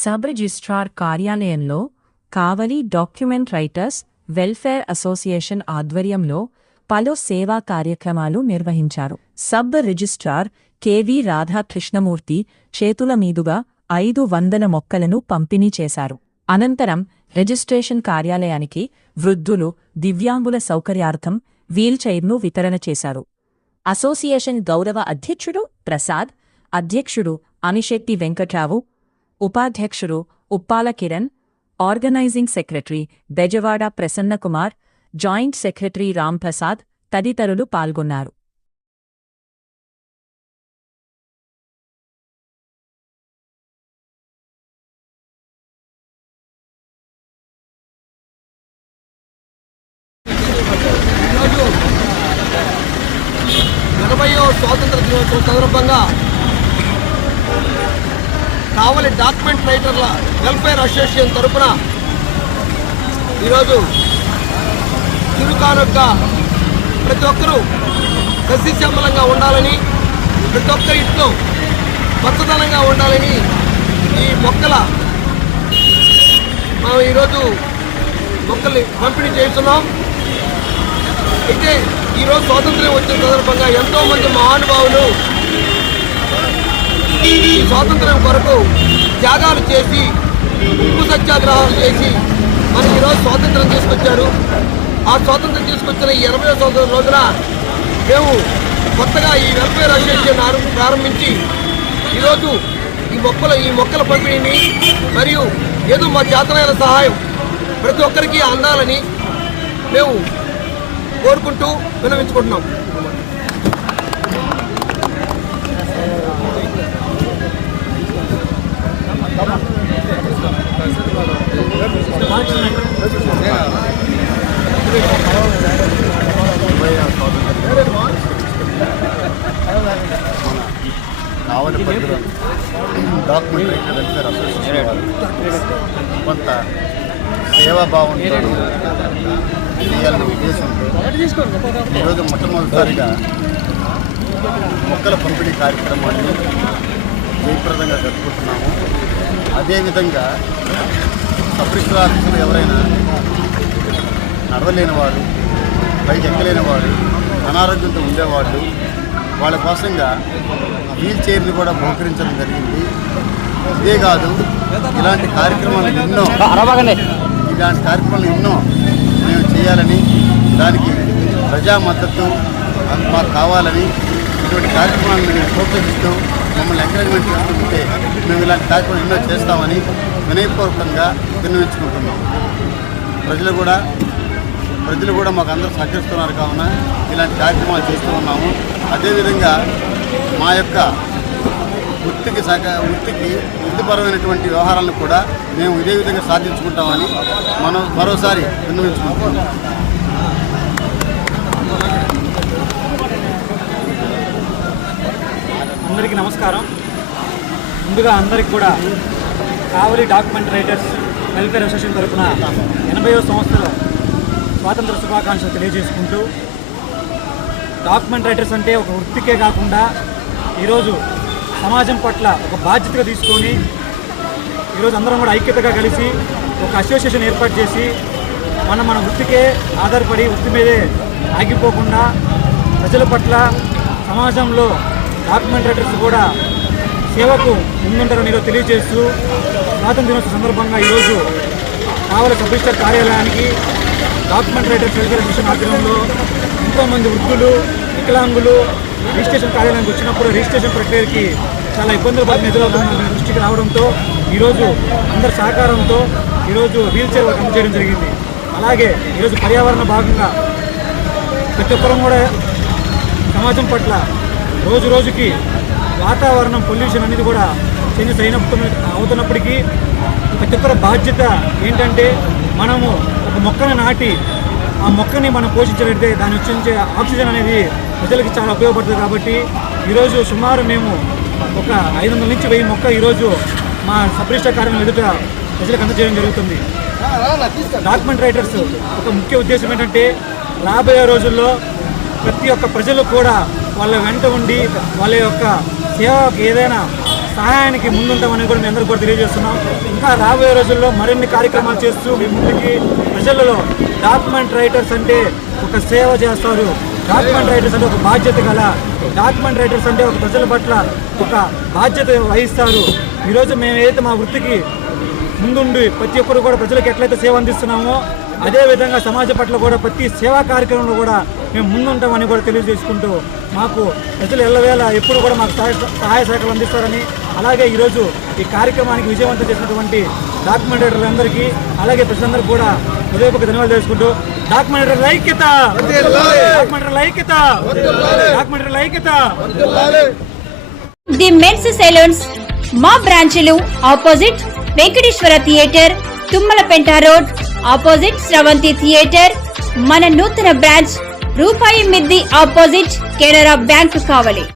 Sub registrar కార్యాలయంలో కావలి document writers welfare association ఆధ్వర్యంలో పలు సేవా కార్యక్రమాలు నిర్వహించారు. సబ్ రిజిస్ట్రార్ కెవి రాధాకృష్ణమూర్తి చేతుల మీదుగా 500 మొక్కలను పంపిణీ చేశారు. అనంతరం రిజిస్ట్రేషన్ కార్యాలయానికి వృద్ధులు, దివ్యాంగుల సౌకర్యార్థం వీల్చైర్ను వితరణ చేశారు. అసోసియేషన్ గౌరవ అధ్యక్షుడు ప్రసాద్, అధ్యక్షుడు అనిశెట్టి వెంకట్రావు, ఉపాధ్యక్షుడు Uppala Kiran, organising secretary Bezawada Prasannakumar, joint secretary Ramprasad తదితరులు పాల్గొన్నారు. స్వాతంత్ర దినోత్సవం సందర్భంగా కావలి డాక్యుమెంట్ రైటర్ల వెల్ఫేర్ అసోసియేషన్ తరఫున ఈరోజు చిరుకానుక ప్రతి ఒక్కరూ సస్యశ్యామలంగా ఉండాలని, ప్రతి ఒక్కరి ఇంట్లో పచ్చదనంగా ఉండాలని ఈ మనం ఈరోజు మొక్కల్ని పంపిణీ చేస్తున్నాం. అయితే ఈరోజు స్వాతంత్ర్యం వచ్చిన సందర్భంగా ఎంతోమంది మహానుభావులు ఈ స్వాతంత్ర్యం కొరకు త్యాగాలు చేసి, ఉప్పు సత్యాగ్రహాలు చేసి మనకి ఈరోజు స్వాతంత్రం తీసుకొచ్చారు. ఆ స్వాతంత్రం తీసుకొచ్చిన ఈ 80వ సంవత్సరం రోజున మేము కొత్తగా ఈ వెల్ఫేర్ అసోసియేషన్ ప్రారంభించి ఈరోజు ఈ మొక్కల పంపిణీని మరియు ఏదో మా చేతనైన సహాయం ప్రతి ఒక్కరికి అందాలని మేము కోరుకుంటూ విన్నవించుకుంటున్నాం. కావలి పరిధిలో డాక్యుమెంట్ రైటర్ వెల్ఫేర్ అసోసియేషన్ వారు కొంత సేవాభావంతో చేయాలనే ఉద్దేశంతో ఈరోజు మొట్టమొదటిసారిగా మొక్కల పంపిణీ కార్యక్రమాన్ని జయప్రదంగా జరుపుకుంటున్నాము. అదేవిధంగా సబ్ రిజిస్ట్రార్ ఆఫీసులు ఎవరైనా నడవలేని వారు, పైకి ఎక్కలేని వారు, అనారోగ్యంతో ఉండేవాళ్ళు, వాళ్ళ కోసంగా వీల్ చైర్ని కూడా బహుకరించడం జరిగింది. ఇదే కాదు, ఇలాంటి కార్యక్రమాలు ఎన్నో మేము చేయాలని, దానికి ప్రజా మద్దతు మాకు కావాలని, ఇటువంటి కార్యక్రమాలను మేము ప్రోత్సహిస్తూ మమ్మల్ని ఎంకరేజ్మెంట్ చేస్తుంటే మేము ఇలాంటి కార్యక్రమాలు ఎన్నో చేస్తామని వినయపూర్వకంగా విన్నవించుకుంటున్నాం. ప్రజలు కూడా మాకు అందరూ సహకరిస్తున్నారు కావున ఇలాంటి కార్యక్రమాలు చేస్తూ ఉన్నాము. అదేవిధంగా మా యొక్క వృత్తిపరమైనటువంటి వ్యవహారాలను కూడా మేము ఇదే విధంగా సాధించుకుంటామని మనం మరోసారి విన్నవించుకుంటున్నాం. అందరికీ నమస్కారం. ముందుగా అందరికి కూడా కావలి డాక్యుమెంట్ రైటర్స్ వెల్ఫేర్ అసోసియేషన్ తరఫున 80వ సంవత్సరం స్వాతంత్ర శుభాకాంక్షలు తెలియజేసుకుంటూ, డాక్యుమెంట్ రైటర్స్ అంటే ఒక వృత్తికే కాకుండా ఈరోజు సమాజం పట్ల ఒక బాధ్యతగా తీసుకొని ఈరోజు అందరం కూడా ఐక్యతగా కలిసి ఒక అసోసియేషన్ ఏర్పాటు చేసి మన వృత్తికే ఆధారపడి వృత్తి మీదే ఆగిపోకుండా ప్రజల పట్ల సమాజంలో డాక్యుమెంట్ రైటర్స్ కూడా సేవకు ముందుంటారని ఈరోజు తెలియజేస్తూ, స్వాతంత్ర దినోత్సవ సందర్భంగా ఈరోజు కావలి సబ్ రిజిస్ట్రార్ కార్యాలయానికి డాక్యుమెంట్ రైటర్స్ వెల్ఫేర్ అసోసియేషన్ ఆధ్వర్యంలో ఎంతోమంది వృద్ధులు, వికలాంగులు రిజిస్ట్రేషన్ కార్యాలయానికి వచ్చినప్పుడు రిజిస్ట్రేషన్ ప్రక్రియకి చాలా ఇబ్బందులు పడిన ఎదురవుతున్న దృష్టికి రావడంతో ఈరోజు అందరి సహకారంతో ఈరోజు వీల్ చైర్ వర్క్ చేయడం జరిగింది. అలాగే ఈరోజు పర్యావరణ భాగంగా ప్రతి ఒక్కరం కూడా సమాజం పట్ల రోజు రోజుకి వాతావరణం పొల్యూషన్ అనేది కూడా చేంజెస్ అవుతున్నప్పటికీ ప్రతి ఒక్కరి బాధ్యత ఏంటంటే మనము ఒక మొక్కను నాటి ఆ మొక్కని మనం పోషించగలిగితే దాని వచ్చే ఆక్సిజన్ అనేది ప్రజలకి చాలా ఉపయోగపడుతుంది. కాబట్టి ఈరోజు సుమారు మేము ఒక 500 నుంచి 1000 మొక్క ఈరోజు మా సబ్ రిజిస్ట్రార్ కార్యాలయం ఎదుట ప్రజలకు అందజేయడం జరుగుతుంది. డాక్యుమెంట్ రైటర్స్ ఒక ముఖ్య ఉద్దేశం ఏంటంటే రాబోయే రోజుల్లో ప్రతి ఒక్క ప్రజలు కూడా వాళ్ళ వెంట ఉండి వాళ్ళ యొక్క సేవకు ఏదైనా సహాయానికి ముందుంటామని కూడా మీ అందరూ కూడా తెలియజేస్తున్నాం. ఇంకా రాబోయే రోజుల్లో మరిన్ని కార్యక్రమాలు చేస్తూ మీ ముందుకి ప్రజలలో డాక్యుమెంట్ రైటర్స్ అంటే ఒక సేవ చేస్తారు, డాక్యుమెంట్ రైటర్స్ అంటే ఒక బాధ్యత గల, డాక్యుమెంట్ రైటర్స్ అంటే ఒక ప్రజల పట్ల ఒక బాధ్యత వహిస్తారు. ఈరోజు మేము ఏదైతే మా వృత్తికి ముందుండి ప్రతి ఒక్కరు కూడా ప్రజలకు ఎట్లయితే సేవ అందిస్తున్నామో అదేవిధంగా సమాజం పట్ల కూడా ప్రతి సేవా కార్యక్రమంలో కూడా మేము ముందుంటామని కూడా తెలియజేసుకుంటూ మాకు ప్రజలు ఎల్లవేళ ఎప్పుడు కూడా మాకు సహాయ సహకారాలు అందిస్తారని, అలాగే ఈరోజు ఈ కార్యక్రమానికి విజయవంతం చేసినటువంటి డాక్యుమెంటరీలందరికీ అలాగే ప్రజలందరికీ కూడా హృదయపూర్వక ధన్యవాదాలు తెలుసుకుంటూ డాక్యుమెంటరీ ఐక్యత, డాక్యుమెంటరీ ఐక్యత, డాక్యుమెంటరీ ఐక్యత. ది మెన్స్ సెలూన్స్ మా బ్రాంచ్లు opposite Venkateswara theatre, Tummalapenta road, opposite Sravanthi theatre. మన నూతన బ్రాంచ్ రూపాయి మిద్ది ఆపోజిట్ కెనరా బ్యాంక్ కావలి.